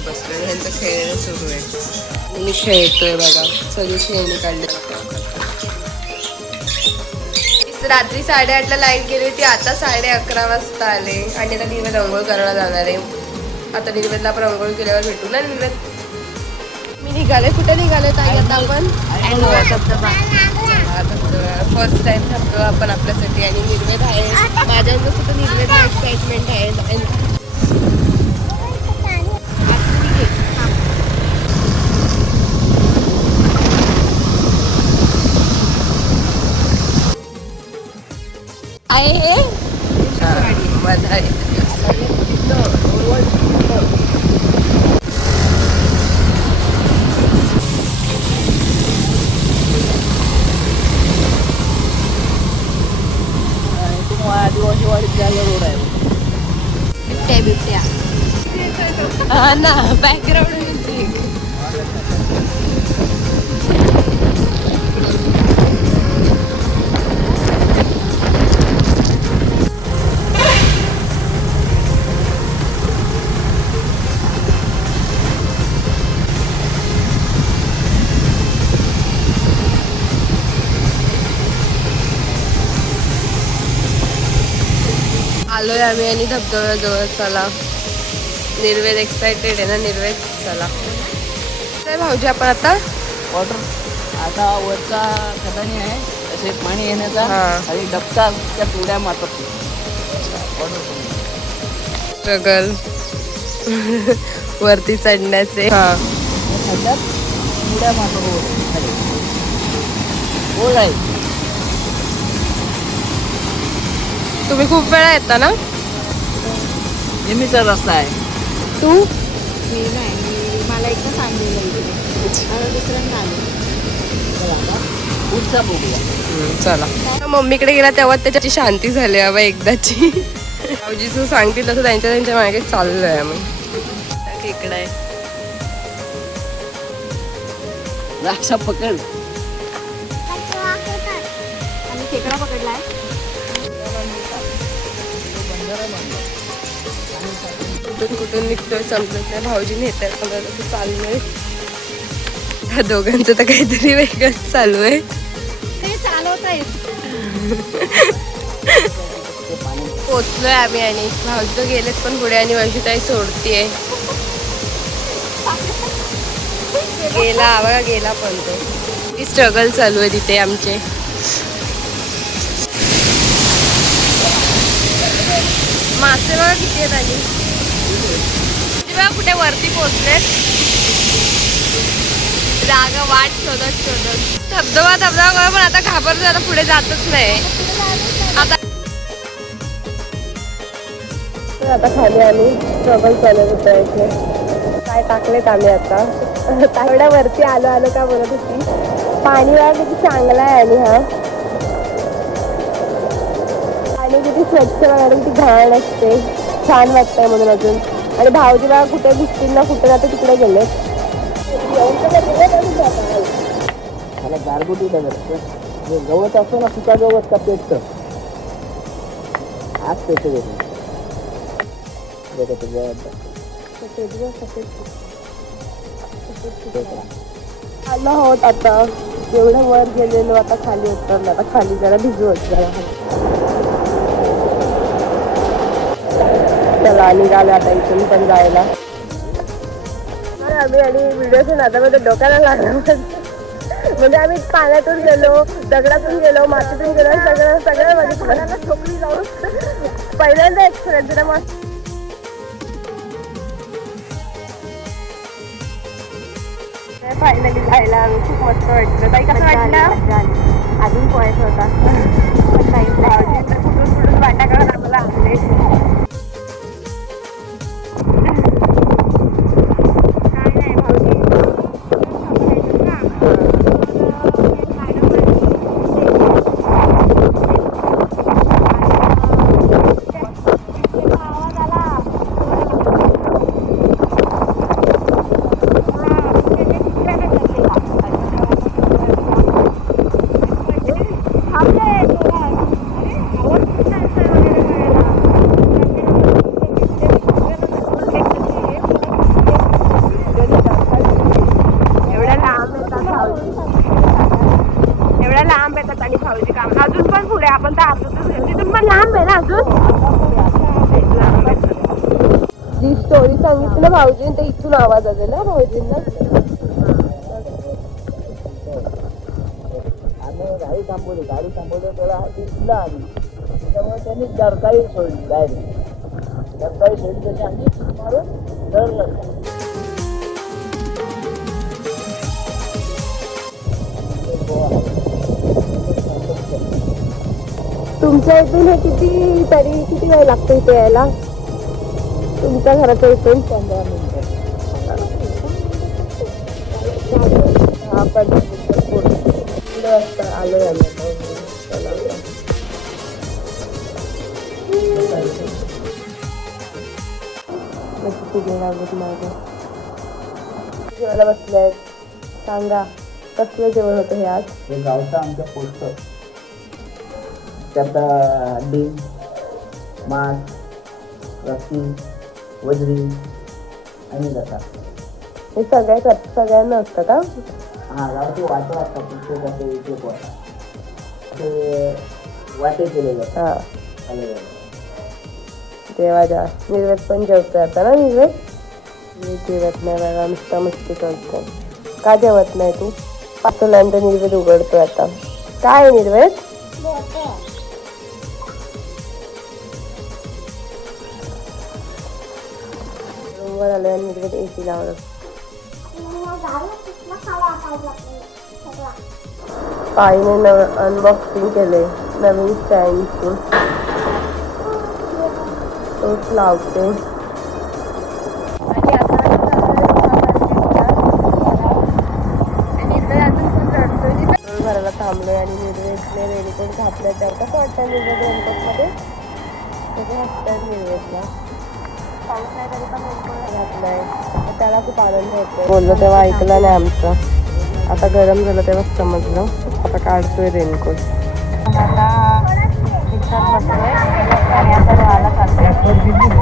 म्हणून वर बसलोय. ह्यांचं खेळणं सुरू आहे. मी खेळतोय बघा. सगळी खेळणी काढली. रात्री साडेआठला लाइट गेली होती. आता साडे अकरा वाजता आले. आणि आता निर्वेद अंघोळ करायला जाणार आहे. आता निर्वेदला आपण अंघोळ केल्यावर भेटू ना निर्वेद मी निघाले. कुठे निघाले ताई? आता आपण? फर्स्ट टाइम थांबलो आपण आपल्यासाठी. आणि निर्वेद आहे. माझ्या सुद्धा निर्वेद एक्साइटमेंट आहे. आहे मजा बिबट्या बिबट्या हा ना बॅकग्राऊंड आलोय आम्ही आणि धबधब्याजवळ चला. निर्वेद एक्साइटेड आहे ना निर्वेद? चला. काय भाऊजी आपण आता वॉटर आता वरचा खदानी आहे तसे पाणी येण्याचा हा. आणि डबका त्या तुड्या मारतात. स्ट्रगल वरती चढण्याचे. हा. तुड्या मारतात ओढ आहे. तुम्ही खूप वेळा येता ना? नेहमीचा रस्ता आहे. तू? मी नाही मी- मला एकदा मला दुसऱ्यांदा चला आता पुढचा बघूया. चला. मम्मीकडे गेला तेव्हा त्याच्याची शांती झाली हवा एकदाची. भाऊजीचं सांगतील तसं त्यांच्या त्यांच्या मागे चाललोय आम्ही. इकडे आहे. द्राक्षा पकड. कुठून कुठून निघतोय समजत नाही. भाऊजी नेत आहे मला तसं चाललंय. ह्या दोघांचं तर काहीतरी वेगळंच चालू आहे ते चालवत आहेत. पोचलोय आम्ही आणि भाऊजी तर गेलेत पण पुढे आणि वैशुताई सोडतीये. गेला बघा गेला पण तो. ती स्ट्रगल चालू आहे तिथे आमचे. मासे बघा किती आहेत आणि. किती बघा कुठे वरती पोहोचले? जागा वाट शोधत शोधत. धबधबा धबधबा करा पण आता घाबरतो आता पुढे जातच नाही. आता आता खाली आम्ही स्ट्रगल चालत होता इथे काय टाकलेत आम्ही आता. एवढ्या वरती आलो आलो का बोलत होती. पाणी वाया किती चांगला आहे आणि हा. पाणी किती स्वच्छ वगैरे किती घाण असते. छान वाटतंय म्हणून अजून. आणि भाऊजी बघा कुठे दिसतील ना कुठे जाते तिकडे गेले. गारगुटी गवत असतो ना सुका गवत का पेटतं? आज पेटत येतो आलो आहोत आता. एवढं वर गेलेलो आता खाली उतरलो. आता खाली जरा भिजवत जरा. चला निघालो आता इथून पण जायला. अरे आम्ही आणि व्हिडिओच्या नादामध्ये डोक्याला लागला म्हणजे आम्ही पाण्यातून गेलो दगडातून गेलो मातीतून गेलो सगळं सगळं बघितलं ठोकरी जाऊन. पहिल्यांदा एक्सपिरियन्स मस्त फायनली जायला आम्ही. खूप मस्त वाटलं. ताई कसं वाटलं? अजून पोहायचं होता. पण कुठून वाटा काढून आम्हाला भाऊजी काम अजून पण पुढे आपण तर आजच घेऊ तिथून पण लांब आहे ना अजून? जी स्टोरी सांगितली ना भाऊजी ते इथून आवाज आले ना भाऊजींना. गाडी थांबवली. गाडी थांबवली त्याला दिसला आम्ही त्यामुळे त्यांनी दरकारी सोडली डायरेक्ट दरकारी सोडली त्याची आम्ही मारून दर लागला तुमच्या इथून हे किती तरी किती वेळ लागतो इथे यायला? तुमच्या घराच्या इथून पंधरा मिनिटं. हा पंधरा किती जेवायला बसले आहेत सांगा कसलं जेवण होतं हे आज हे गावचं आमचं पोस्टर. त्यात डिम मास रस्सी वजरी आणि लता. हे सगळ्या सगळ्यांना असतं का? हा गावचे वाटे असतात प्रत्येकाचे एक एक वाटा ते वाटे केलेले असतात. हा. अलग-अलग. देवा द्या निर्वेद पण जेवतोय आता ना निर्वेद? मी जेवत नाही बघा नुसता मस्ती करतोय. का जेवत नाही तू? पातोल्यांचा निर्वेद उघडतोय आता. काय आहे निर्वेद? रूमवर आलोय आणि निर्वेद एसी लावलं. पायीने नव अनबॉक्सिंग केले नवीन स्टँडची तोच लावते. भरायला थांबलोय आणि निर्वेदने रेनकोट घातलाय तर कसं वाटतं निर्वेद रेनकोटमध्ये त्याचे हसतात निर्वेदला पाऊस नाही तरी पण रेनकोट घातलाय त्याला खूप आनंद होतो बोललो तेव्हा ऐकलं नाही आमचं. आता गरम झालं तेव्हा समजलं. आता काढतोय रेनकोट आता रिक्षात बसलोय आणि आता चालतोय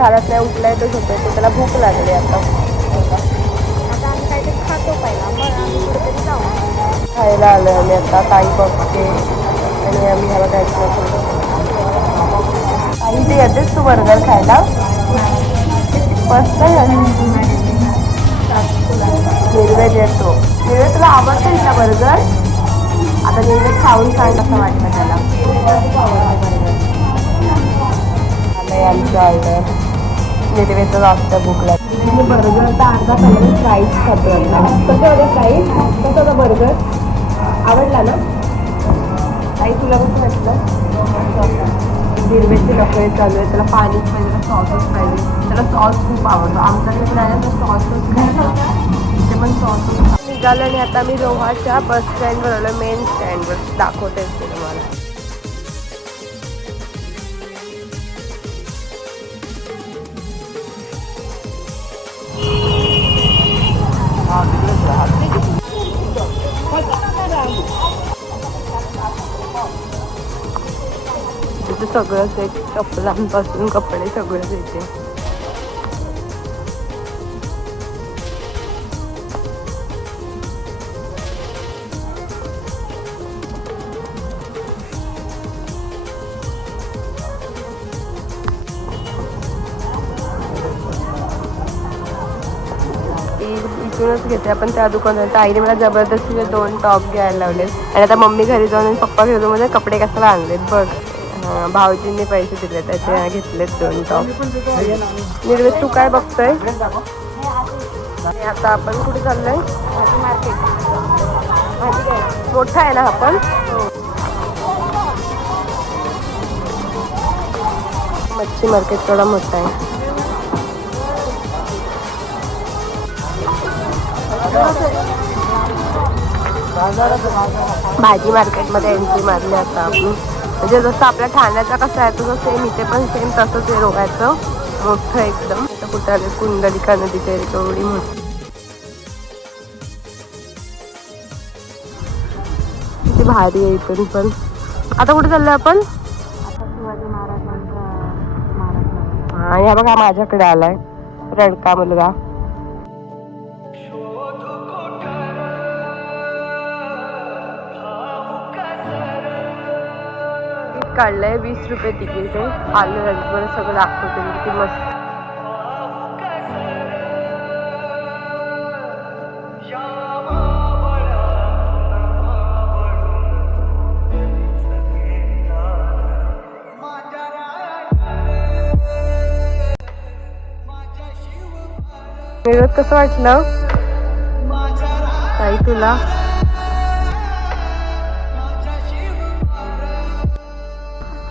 नाही उठलाय तो झोपतोय तो त्याला भूक लागली आता. आता आम्ही काहीतरी खातो पहिला मग आम्ही कुठेतरी जाऊ. खायला आलोय आम्ही आता ताई बघते. आणि आम्ही ह्याला जायचं ताई ते येतेस तू बर्गर खायला? मस्त निर्वेद येतो. निर्वेद तुला आवडतं इथला बर्गर? आता निर्वेद खाऊन सांग कसं वाटतं त्याला. आमची ऑर्डर निर्वेदचं जास्त भूक लागली मी बर्गरचा अर्धा खाल्ला फ्राईज खातो आता कसं होतं फ्राईज कसं होतं बर्गर आवडला ना? आई तुला कसं वाटलं? हिरवेची लफळे चालू आहे त्याला पाणीच पाहिजे सॉसच पाहिजे. त्याला सॉस खूप आवडतो. आमच्याकडे पण आहे तर सॉसच खायचं ते पण सॉसच निघालं आणि आता मी रोहाच्या बस स्टँडवर आलो. मेन स्टँडवर दाखवते ते तुम्हाला. सगळंच आहे. चप्पलांपासून कपडे सगळंच येते इथूनच घेते. आपण त्या दुकानात आईने मला जबरदस्तीने दोन टॉप घ्यायला लावले आणि आता मम्मी घरी जाऊन पप्पा घरी म्हणजे कपडे कशाला आणलेत? बघ. भाऊजींनी पैसे दिले त्याचे घेतलेत दोन टॉप निर्वेद तू काय बघतोय? आता आपण कुठे चाललोय? मोठा आहे ना आपण मच्छी मार्केट थोडा मोठा आहे. भाजी मार्केटमध्ये एंट्री मारली आता आपण. म्हणजे जसं आपल्या ठाण्याचा कसं आहे तसं सेम इथे पण सेम तसंच आहे रोगाचं. मोठं एकदम. इथं कुठं आले? कुंडलिका नदीच्या एवढी मोठी किती भारी आहे इथून पण. आता कुठे चाललोय आपण? शिवाजी हा आणि बघा माझ्याकडे आलाय. रडका मुलगा. काढलंय वीस रुपये तिकीट आहे. आलं मला सगळं दाखवते मी किती मस्त. कसं वाटलं? काही तुला?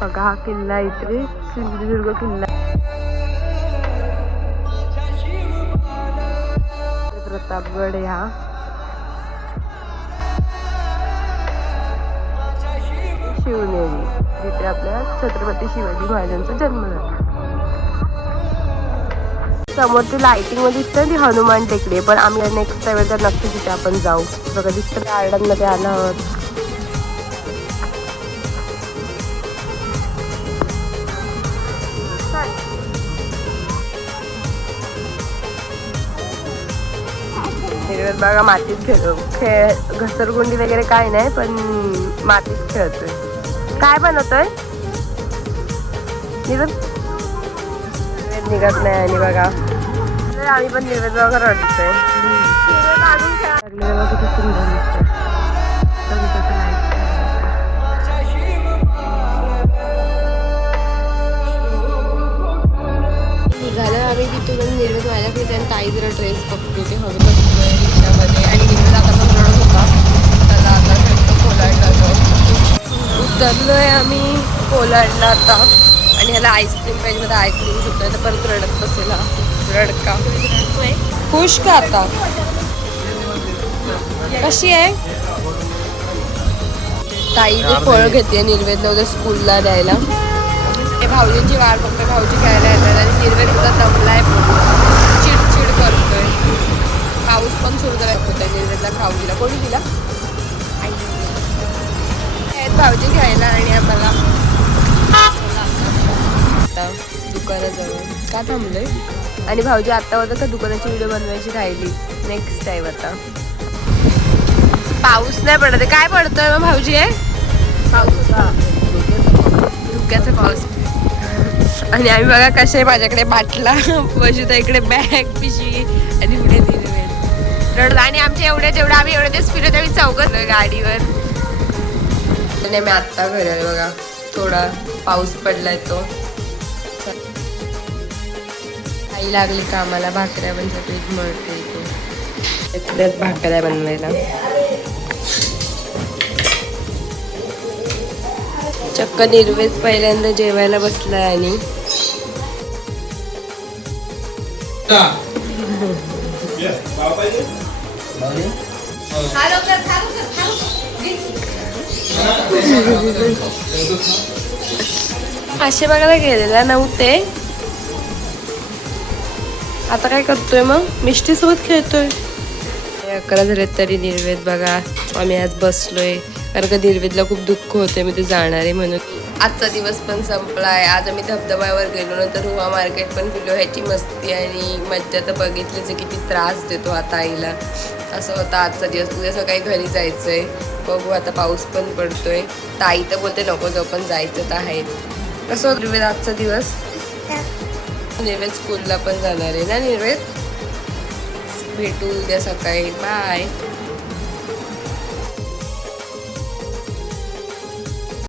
बघा हा किल्ला इथे. सिंधुदुर्ग किल्ला प्रतापगड आहे हा. शिवनेरी. जिथे आपल्या छत्रपती शिवाजी महाराजांचा जन्म झाला. समोर ती लाइटिंगमध्ये दिसतं ती हनुमान टेकडी पण आम्ही नेक्स्ट टाइम तर नक्की तिथे आपण जाऊ. बघा दिसतं गार्डनमध्ये आहोत. हिरव्यात बघा मातीत खेळतो खेळ घसरगुंडी वगैरे काय नाही पण मातीत खेळतोय. काय बनवतोय? निघत नाही आणि बघा. आम्ही पण निर्वेद बघा रडतोय. किती सुंदर दिसतंय. तिथून निर्वेद माझ्याकडे जाऊन ताई जरा ड्रेस बघतो ते हवे बसतोय रिक्षामध्ये आणि निर्वेद आता पण रडत होता. त्याला आता भेटतो कोलाडला जाऊ उतरलोय आम्ही कोलाडला आता. आणि ह्याला आईस्क्रीम पाहिजे मला आईस्क्रीम सुटतोय तर परत रडत बसेल हा. रडका. खुश का आता? कशी आहे? ताई ते फळ घेते निर्वेदला उद्या स्कूलला द्यायला. भाऊजींची वाट बघतोय भाऊजी खेळायला येतात. आणि निर्वेद सुद्धा दमलाय चिडचिड करतोय. पाऊस पण सुरू झाला. होतोय निर्वेदला भाऊजीला. कोणी दिला? आई. आहेत भाऊजी खेळायला आणि आम्हाला. आता दुकानाजवळ. का थांबलोय? आणि भाऊजी आता होतं का दुकानाची व्हिडिओ बनवायची राहिली? नेक्स्ट टाइम आता. पाऊस नाही पडत. काय पडतोय मग भाऊजी आहे पाऊस धुक्याचा पाऊस. आणि आम्ही बघा कसे माझ्याकडे बाटला. वजुदा इकडे बॅग पिशवी आणि पुढे निर्वेद रडत आणि आमच्या एवढ्या जेवढं आम्ही एवढे दिवस फिरत आम्ही चौकत गाडीवर. आणि मी आत्ता घरी आले बघा थोडा पाऊस पडलाय तो. आई लागली कामाला भाकऱ्या पण पीठ मळते तो. भाकऱ्या बनवायला. चक्क निर्वेद पहिल्यांदा जेवायला बसलाय आणि. असे बघायला गेलेला नव्हते आता काय करतोय मग? मिष्टी सोबत खेळतोय. अकरा झाले तरी निर्वेद बघा. आम्ही आज बसलोय. कारण का निर्वेदला खूप दुःख होते मी ते जाणार आहे म्हणून. आजचा दिवस पण संपलाय. आज आम्ही धबधब्यावर गेलो नंतर रुवा मार्केट पण फिरलो ह्याची मस्ती आणि मज्जा तर बघितलीच किती त्रास देतो आता आईला. असं होतं आजचा दिवस. उद्या सकाळी घरी जायचं आहे बघू आता पाऊस पण पडतोय. ताई तर बोलते नको जाऊ पण जायचं तर आहे कसं होतं निर्वेद आजचा दिवस? निर्वेद स्कूलला पण जाणार आहे ना निर्वेद भेटू उद्या सकाळी. बाय